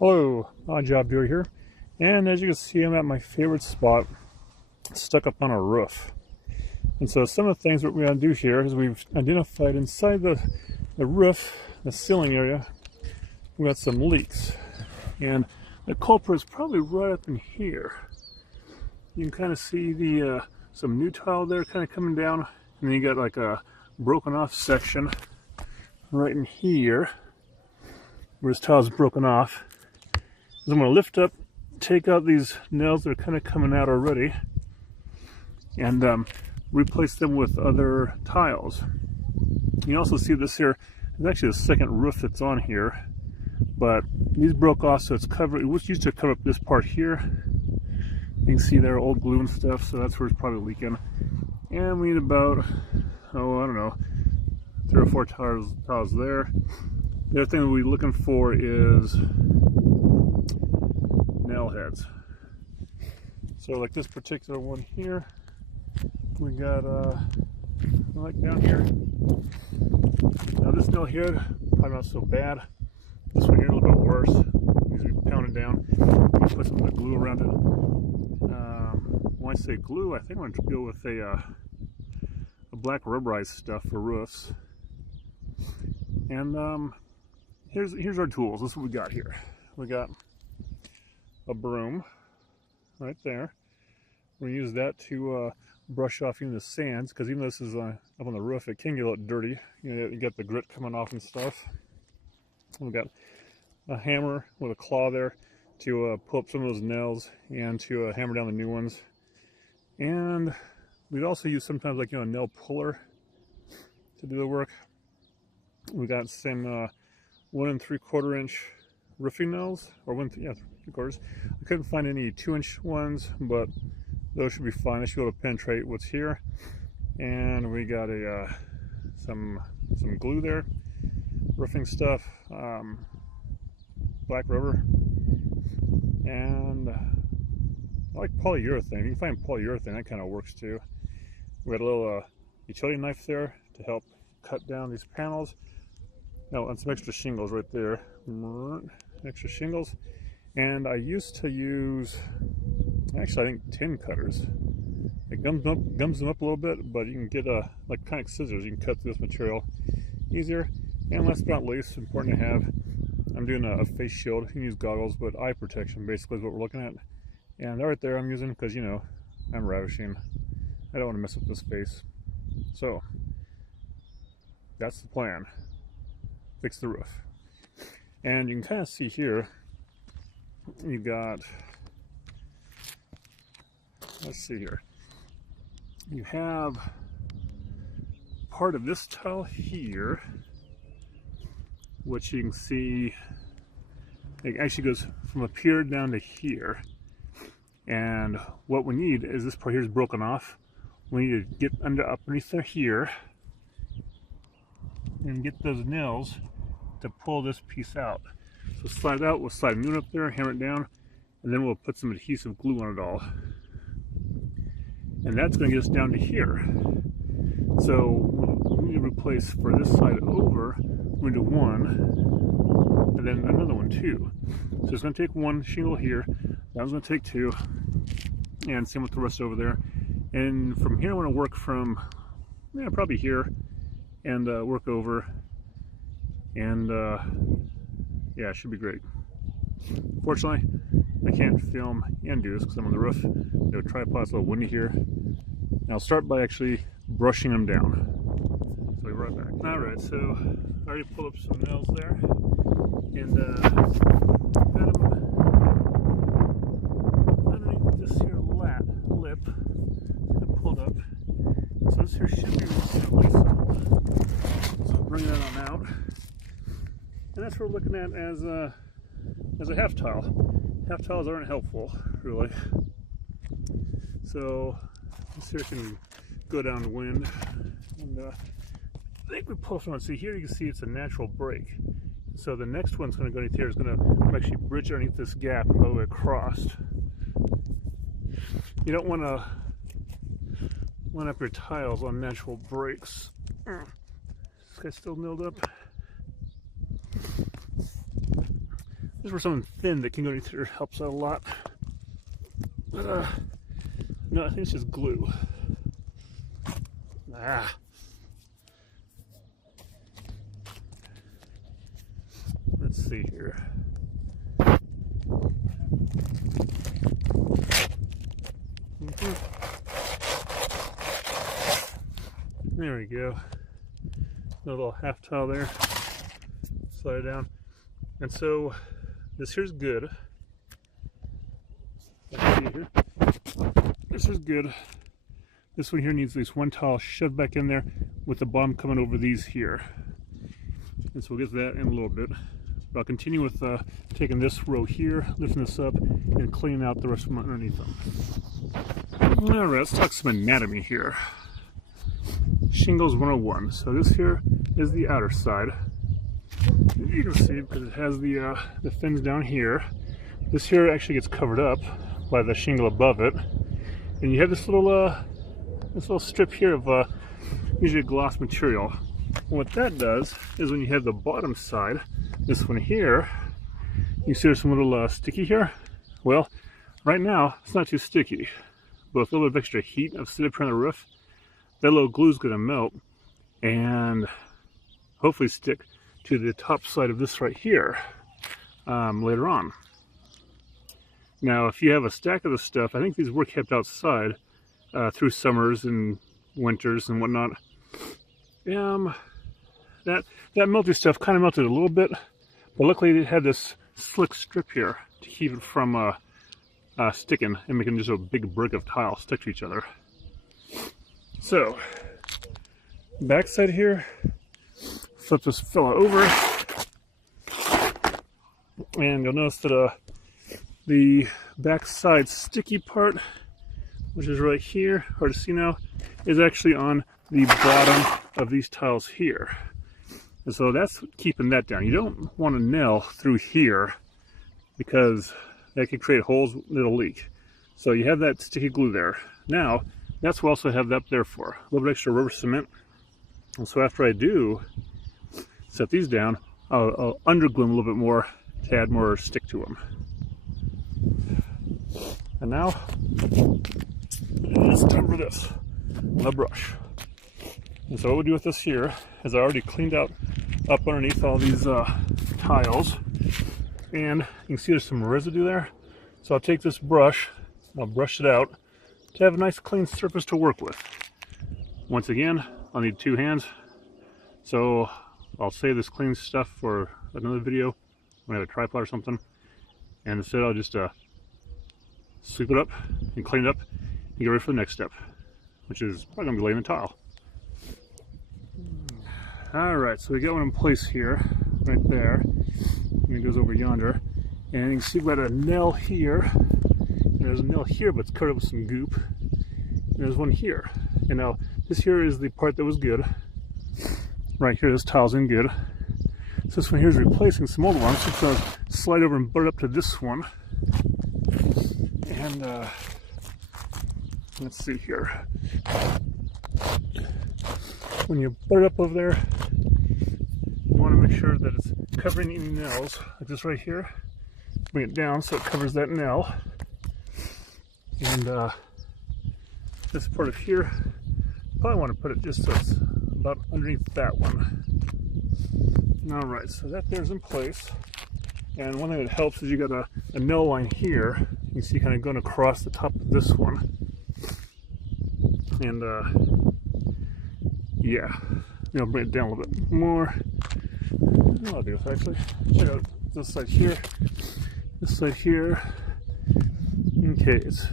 Hello, Odd Job Viewer here, and as you can see, I'm at my favorite spot, stuck up on a roof. And so some of the things that we're going to do here is we've identified inside the roof, the ceiling area, we got some leaks. And the culprit is probably right up in here. You can kind of see the some new tile there kind of coming down, and then you got like a broken off section right in here where this tile is broken off. So I'm going to lift up, take out these nails that are kind of coming out already, and replace them with other tiles. You can also see this here is actually the second roof that's on here, but these broke off, so it's covered. It was used to cover up this part here. You can see there old glue and stuff, so that's where it's probably leaking. And we need about, oh, I don't know, 3 or 4 tiles there. The other thing we're looking for is nail heads. So like this particular one here, we got like down here. Now this nail head, probably not so bad. This one here a little bit worse. Needs to be pounded down. Put some glue around it. When I say glue, I think I'm going to go with a black rubberized stuff for roofs. And here's our tools. This is what we got here. We got a broom right there. We're going to use that to brush off even the sands, because even though this is up on the roof, it can get a little dirty. You get the grit coming off and stuff. We've got a hammer with a claw there to pull up some of those nails and to hammer down the new ones. And we'd also use sometimes like a nail puller to do the work. We got some 1 3/4 inch roofing nails, or 3/4. I couldn't find any 2-inch ones, but those should be fine. I should be able to penetrate what's here. And we got some glue there, roofing stuff, black rubber, and I like polyurethane. You can find polyurethane, that kind of works too. We got a little utility knife there to help cut down these panels. Oh, and some extra shingles right there. Extra shingles. And I used to use, actually I think, tin cutters. It gums them up a little bit, but you can get like conic scissors. You can cut through this material easier. And last but not least, important to have, I'm doing a face shield. You can use goggles, but eye protection basically is what we're looking at. And right there I'm using because, you know, I'm ravishing. I don't want to mess up this face. So that's the plan. Fix the roof. And you can kind of see here, you got, let's see here, you have part of this tile here, which you can see it actually goes from up here down to here. And what we need is this part here is broken off. We need to get underneath there here and get those nails to pull this piece out. So slide it out, we'll slide a new one up there, hammer it down, and then we'll put some adhesive glue on it all. And that's going to get us down to here. So we need to replace for this side over, we're going to do one, and then another one too. So it's going to take one shingle here, that one's going to take 2, and same with the rest over there. And from here I want to work from, probably here, and work over, and yeah, it should be great. Fortunately, I can't film and do this because I'm on the roof. The tripod's a little windy here. And I'll start by actually brushing them down. So we'll be right back. Alright, so I already pulled up some nails there, and got them underneath this here lip and pulled up. So this here should be reasonably simple. So I'll bring that on out. And that's what we're looking at as a half tile. Half tiles aren't helpful, really. So this here can go downwind. And I think we pull from, see here you can see it's a natural break. So the next one's going to go underneath here, is going to actually bridge underneath this gap and go all the way across. You don't want to line up your tiles on natural breaks. This guy's still milled up. Just for something thin that can go into here helps out a lot. But no, I think it's just glue. Ah. Let's see here. There we go. A little half tile there. Slide it down. And so this here's good. Let's see here. This is good. This one here needs at least one tile shoved back in there with the bottom coming over these here. And so we'll get to that in a little bit. But I'll continue with taking this row here, lifting this up, and cleaning out the rest from underneath them. Alright, let's talk some anatomy here. Shingles 101. So this here is the outer side. You can see because it has the fins down here. This here actually gets covered up by the shingle above it, and you have this little strip here of usually gloss material. And what that does is when you have the bottom side, this one here, you see there's some little sticky here. Well, right now it's not too sticky, but with a little bit of extra heat of sitting up here on the roof, that little glue is going to melt and hopefully stick to the top side of this right here later on. Now, if you have a stack of this stuff, I think these were kept outside through summers and winters and whatnot. That melty stuff kind of melted a little bit, but luckily it had this slick strip here to keep it from sticking and making just a big brick of tile stick to each other. So, backside here, flip this fella over, and you'll notice that the backside sticky part, which is right here, hard to see now, is actually on the bottom of these tiles here. And so that's keeping that down. You don't want to nail through here because that could create holes that'll leak. So you have that sticky glue there. Now, that's what we also have that there for. A little bit extra rubber cement. And so after I do set these down, I'll underglue them a little bit more to add more stick to them. And now, it's time for this, the brush. And so what we do with this here is I already cleaned out up underneath all these tiles, and you can see there's some residue there. So I'll take this brush, I'll brush it out to have a nice clean surface to work with. Once again, I'll need two hands, so I'll save this clean stuff for another video when I have a tripod or something, and instead I'll just sweep it up and clean it up and get ready for the next step, which is probably going to be laying the tile. Alright, so we got one in place here, right there, and it goes over yonder, and you can see we've got a nail here, and there's a nail here but it's covered up with some goop, and there's one here. And now this here is the part that was good. Right here, this tile's in good. So this one here is replacing some old ones, so it's going to slide over and butt it up to this one. And let's see here. When you butt it up over there, you want to make sure that it's covering any nails, like this right here. Bring it down so it covers that nail. And this part of here, probably want to put it just so it's about underneath that one. Alright, so that there's in place. And one thing that helps is you got a nail line here. You can see kind of going across the top of this one. And yeah, I'll bring it down a little bit more. I'll do this actually. Check out this side here, this side here. Okay, it's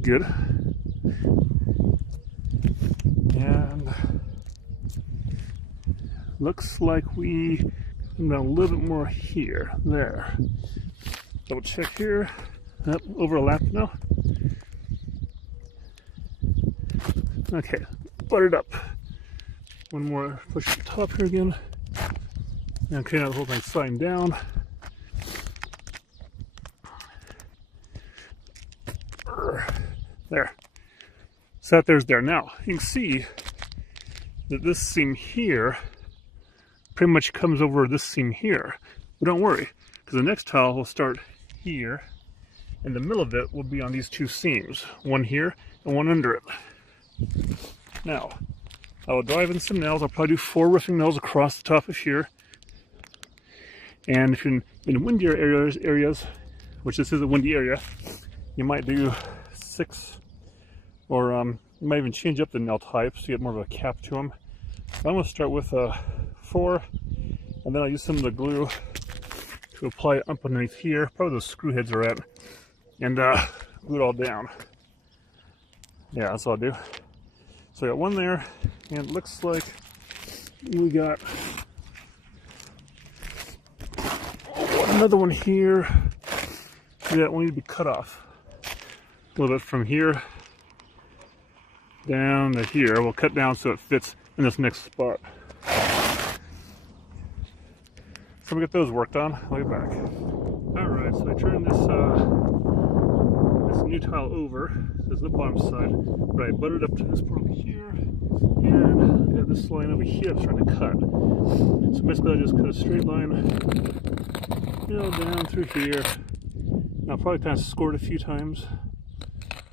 good. And looks like we come down a little bit more here, there. Double check here. Yep, overlap now. Okay, butter it up. One more push the top here again. And clean out the whole thing sliding down. There. So that there's there. Now, you can see that this seam here pretty much comes over this seam here. But don't worry, because the next tile will start here, and the middle of it will be on these two seams, one here and one under it. Now, I will drive in some nails. I'll probably do 4 roofing nails across the top of here. And if you're in windier areas, which this is a windy area, you might do 6, or you might even change up the nail types to get more of a cap to them. So I'm going to start with 4, and then I'll use some of the glue to apply it up underneath here, probably those screw heads are at, and glue it all down. Yeah, that's what I'll do. So I got one there, and it looks like we got another one here that will need to be cut off. A little bit from here down to here. We'll cut down so it fits in this next spot. So we get those worked on. I'll get back. Alright, so I turned this new tile over. This is the bottom side. But I butted up to this point here. And I got this line over here I'm trying to cut. So basically I just cut a straight line, down through here. And I'll probably kind of score it a few times.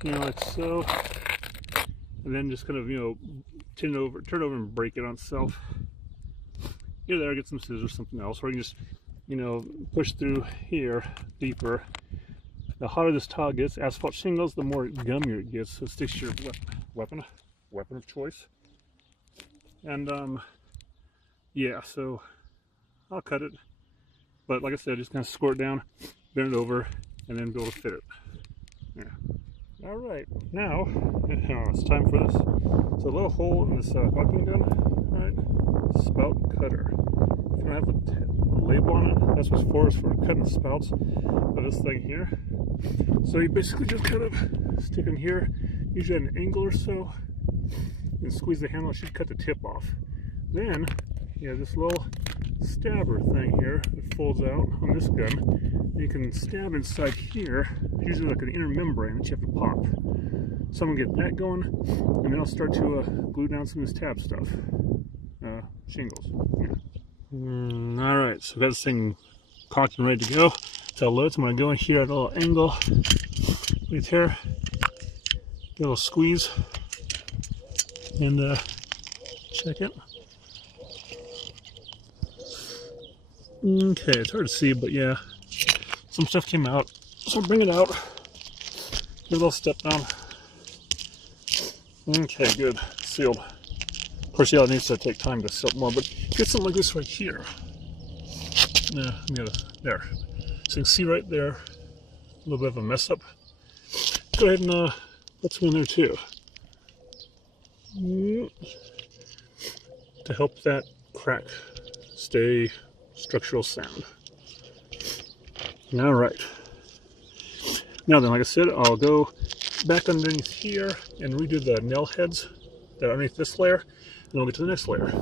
Like so. And then just kind of, turn it over and break it on itself. Here, there, get some scissors, something else, or you can just, push through here deeper. The hotter this tile gets, asphalt shingles, the more gummier it gets, so it sticks to your weapon of choice. And yeah, so I'll cut it, but like I said, just kind of score it down, bend it over, and then be able to fit it. Yeah. All right, now it's time for this. So a little hole in this bucking gun, right? Spout cutter. If you don't have a label on it, that's what's for. It's for cutting the spouts of this thing here. So you basically just kind of stick in here, usually at an angle or so, and squeeze the handle. It should cut the tip off. Then you have this little stabber thing here that folds out on this gun. And you can stab inside here, usually like an inner membrane that you have to pop. So I'm gonna get that going, and then I'll start to glue down some of this tab stuff. Shingles. Yeah. Alright, so I've got this thing cocked and ready to go. So I'm gonna go in here at a little angle right here. Get a little squeeze and check it. Okay, it's hard to see, but yeah, some stuff came out. So I'll bring it out. Give a little step down. Okay, good. Sealed. Of course, yeah, it needs to take time to seal more, but get something like this right here. Yeah, there. So you can see right there, a little bit of a mess up. Go ahead and put some in there too. To help that crack stay structural sound. All right. Now then, like I said, I'll go back underneath here and redo the nail heads that are underneath this layer, and I'll get to the next layer.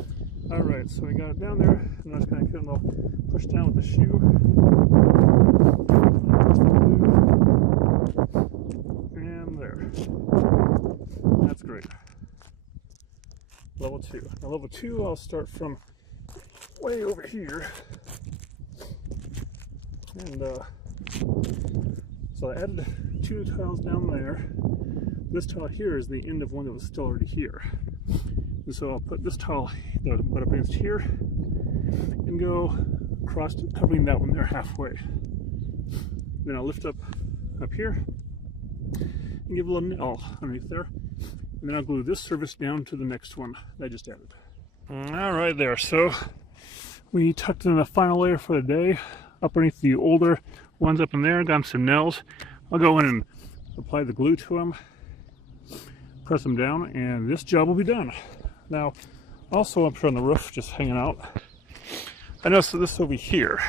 All right, so we got it down there, and I'm just going to give it a little push down with the shoe. And there. That's great. Level 2. Now level 2, I'll start from way over here. And so I added 2 tiles down there. This tile here is the end of one that was still already here. And so I'll put this tile that I put up against here and go across, covering that one there halfway. Then I'll lift up here and give a little nail underneath there. And then I'll glue this surface down to the next one that I just added. All right there, so we tucked in the final layer for the day. Up underneath the older ones up in there, got some nails. I'll go in and apply the glue to them, press them down, and this job will be done. Now, also up here on the roof, just hanging out, I noticed this over here.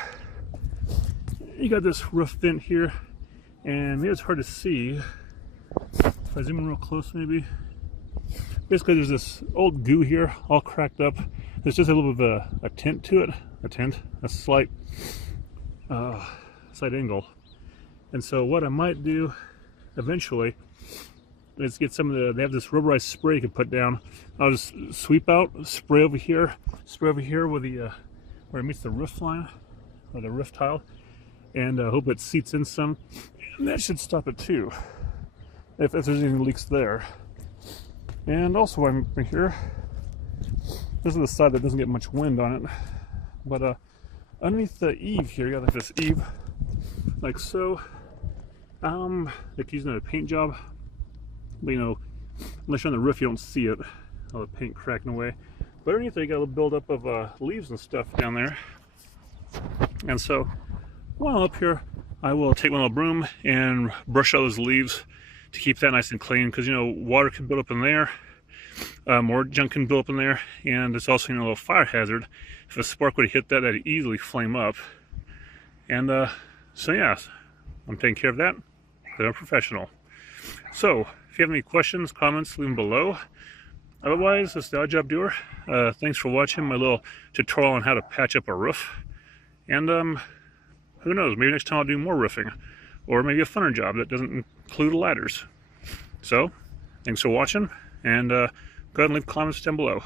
You got this roof vent here, and maybe it's hard to see. If I zoom in real close, maybe. Basically, there's this old goo here, all cracked up. There's just a little bit of a tint to it. A slight angle. And so what I might do eventually is get some of they have this rubberized spray you can put down. I'll just sweep out, spray over here with the where it meets the roof line, or the roof tile, and I hope it seats in some. And that should stop it too, if there's any leaks there. And also, I'm here. This is the side that doesn't get much wind on it, but underneath the eave here, you got like this eave, like so. Like using a paint job, but you know, unless you're on the roof, you don't see it, all the paint cracking away. But underneath there, you got a little buildup of leaves and stuff down there. And so, while up here, I will take my little broom and brush out those leaves to keep that nice and clean, because you know, water can build up in there, more junk can build up in there, and it's also, you know, a little fire hazard. If a spark would hit that, that'd easily flame up. And so yeah, I'm taking care of that. I'm a professional. So, if you have any questions, comments, leave them below. Otherwise, this is the Odd Job Doer. Thanks for watching my little tutorial on how to patch up a roof. And who knows, maybe next time I'll do more roofing. Or maybe a funner job that doesn't include ladders. So, thanks for watching, and go ahead and leave comments down below.